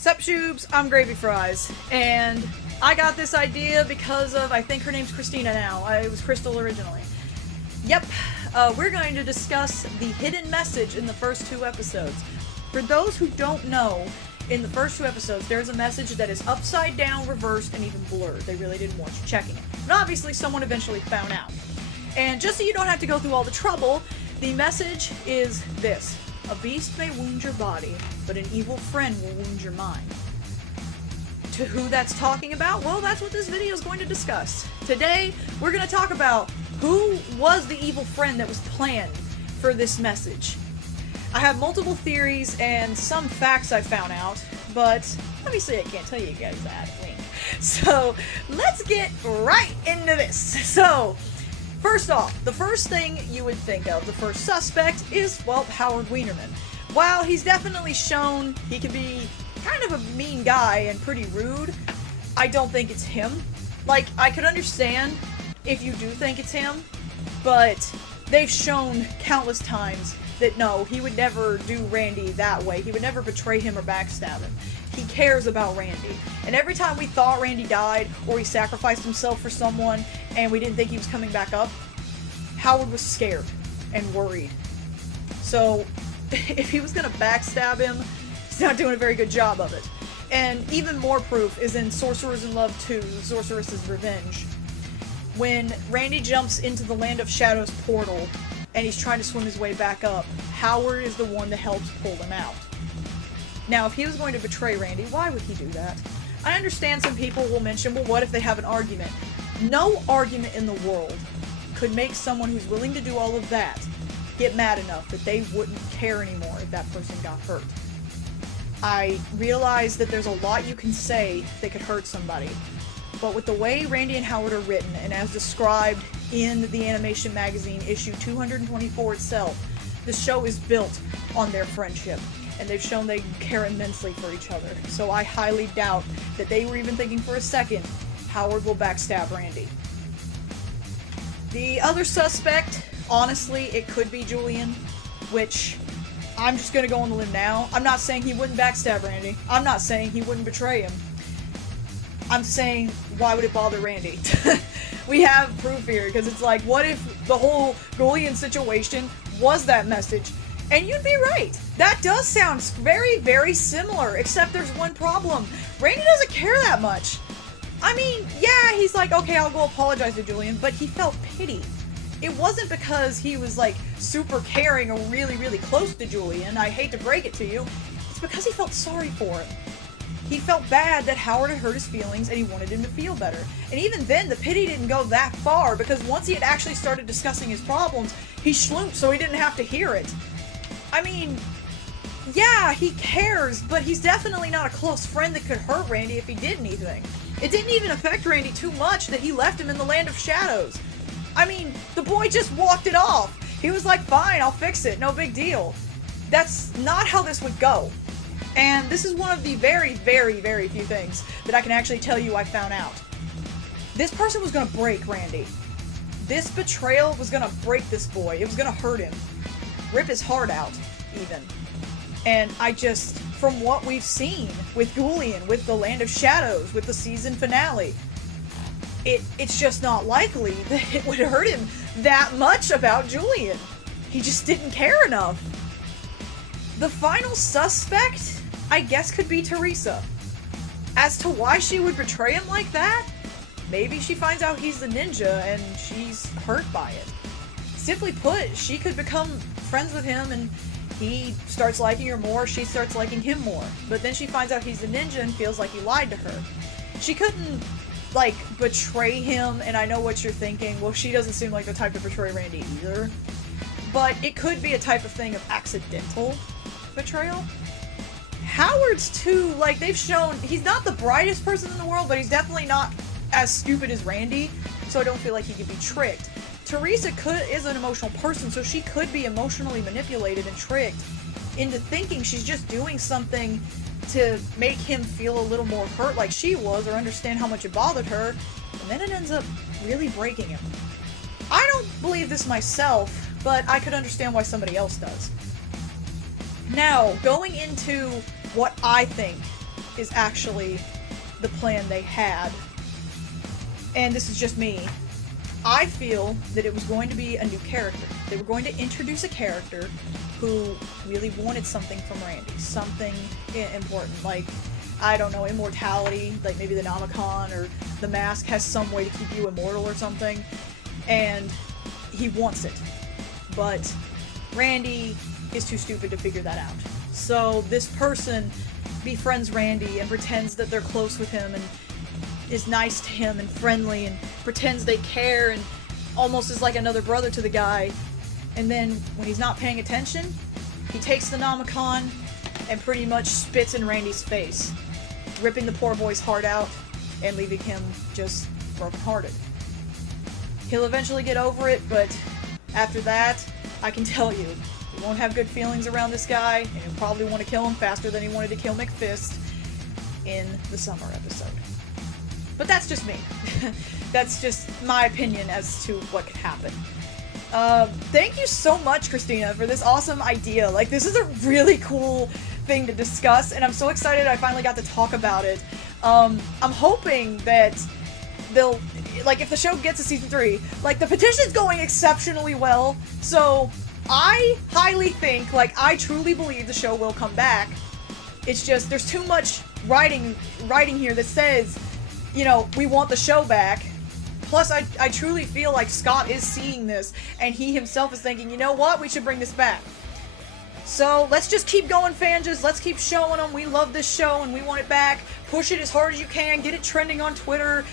Sup Shoobs, I'm Gravy Fries, and I got this idea because of, I think her name's Christina now. It was Crystal originally. Yep, we're going to discuss the hidden message in the first two episodes. For those who don't know, in the first two episodes, there's a message that is upside down, reversed, and even blurred. They really didn't want you checking it. But obviously, someone eventually found out. And just so you don't have to go through all the trouble, the message is this. A beast may wound your body, but an evil friend will wound your mind. To who that's talking about? Well, that's what this video is going to discuss. Today, we're going to talk about who was the evil friend that was planned for this message. I have multiple theories and some facts I found out, but obviously I can't tell you guys that. Wink. So, let's get right into this. So, first off, the first thing you would think of, the first suspect, is, well, Howard Wienerman. While he's definitely shown he can be kind of a mean guy and pretty rude, I don't think it's him. Like, I could understand if you do think it's him, but they've shown countless times that no, he would never do Randy that way. He would never betray him or backstab him. He cares about Randy. And every time we thought Randy died, or he sacrificed himself for someone, and we didn't think he was coming back up, Howard was scared and worried. So, if he was gonna backstab him, he's not doing a very good job of it. And even more proof is in Sorcerers in Love 2, Sorceress's Revenge. When Randy jumps into the Land of Shadows portal, and he's trying to swim his way back up, Howard is the one that helps pull him out. Now, if he was going to betray Randy, why would he do that? I understand some people will mention, well, what if they have an argument? No argument in the world could make someone who's willing to do all of that get mad enough that they wouldn't care anymore if that person got hurt. I realize that there's a lot you can say that could hurt somebody, but with the way Randy and Howard are written, and as described in the Animation Magazine issue 224 itself, the show is built on their friendship. And they've shown they care immensely for each other. So I highly doubt that they were even thinking for a second, Howard will backstab Randy. The other suspect, honestly, it could be Julian, which I'm just gonna go on the limb now. I'm not saying he wouldn't backstab Randy. I'm not saying he wouldn't betray him. I'm saying, why would it bother Randy? We have proof here, because it's like, what if the whole Julian situation was that message? And you'd be right. That does sound very, very similar, except there's one problem. Randy doesn't care that much. I mean, yeah, he's like, okay, I'll go apologize to Julian, but he felt pity. It wasn't because he was, like, super caring or really, really close to Julian. I hate to break it to you. It's because he felt sorry for him. He felt bad that Howard had hurt his feelings and he wanted him to feel better. And even then, the pity didn't go that far, because once he had actually started discussing his problems, he schlooped so he didn't have to hear it. I mean, yeah, he cares, but he's definitely not a close friend that could hurt Randy if he did anything. It didn't even affect Randy too much that he left him in the Land of Shadows. I mean, the boy just walked it off. He was like, fine, I'll fix it, no big deal. That's not how this would go. And this is one of the very, very, very few things that I can actually tell you I found out. This person was gonna break Randy. This betrayal was gonna break this boy. It was gonna hurt him. Rip his heart out, even. And I just, from what we've seen with Julian, with the Land of Shadows, with the season finale, it's just not likely that it would hurt him that much about Julian. He just didn't care enough. The final suspect, I guess, could be Teresa. As to why she would betray him like that, maybe she finds out he's the ninja and she's hurt by it. Simply put, she could become friends with him and he starts liking her more, she starts liking him more. But then she finds out he's a ninja and feels like he lied to her. She couldn't, like, betray him, and I know what you're thinking, well, she doesn't seem like the type to betray Randy either. But it could be a type of thing of accidental betrayal. Howard's too, like, they've shown, he's not the brightest person in the world, but he's definitely not as stupid as Randy, so I don't feel like he could be tricked. Teresa is an emotional person, so she could be emotionally manipulated and tricked into thinking she's just doing something to make him feel a little more hurt like she was, or understand how much it bothered her, and then it ends up really breaking him. I don't believe this myself, but I could understand why somebody else does. Now, going into what I think is actually the plan they had. And this is just me. I feel that it was going to be a new character. They were going to introduce a character who really wanted something from Randy. Something important, like, I don't know, immortality, like maybe the Nomicon or the mask has some way to keep you immortal or something, and he wants it. But Randy is too stupid to figure that out. So this person befriends Randy and pretends that they're close with him and is nice to him and friendly and pretends they care and almost is like another brother to the guy. And then when he's not paying attention, he takes the Nomicon and pretty much spits in Randy's face, ripping the poor boy's heart out and leaving him just brokenhearted. He'll eventually get over it, but after that, I can tell you, he won't have good feelings around this guy, and he'll probably want to kill him faster than he wanted to kill McFist in the summer episode. But that's just me. That's just my opinion as to what could happen. Thank you so much, Christina, for this awesome idea. Like, this is a really cool thing to discuss, and I'm so excited I finally got to talk about it. I'm hoping that they'll, like, if the show gets to season 3, like, the petition's going exceptionally well, so I highly think, like, I truly believe the show will come back. It's just, there's too much writing here that says, you know, we want the show back. Plus, I truly feel like Scott is seeing this, and he himself is thinking, you know what, we should bring this back. So, let's just keep going, Fanges. Let's keep showing them we love this show and we want it back. Push it as hard as you can. Get it trending on Twitter.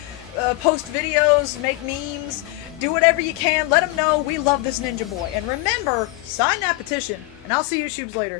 Post videos. Make memes. Do whatever you can. Let them know we love this Ninja Boy. And remember, sign that petition. And I'll see you, Shubes, later.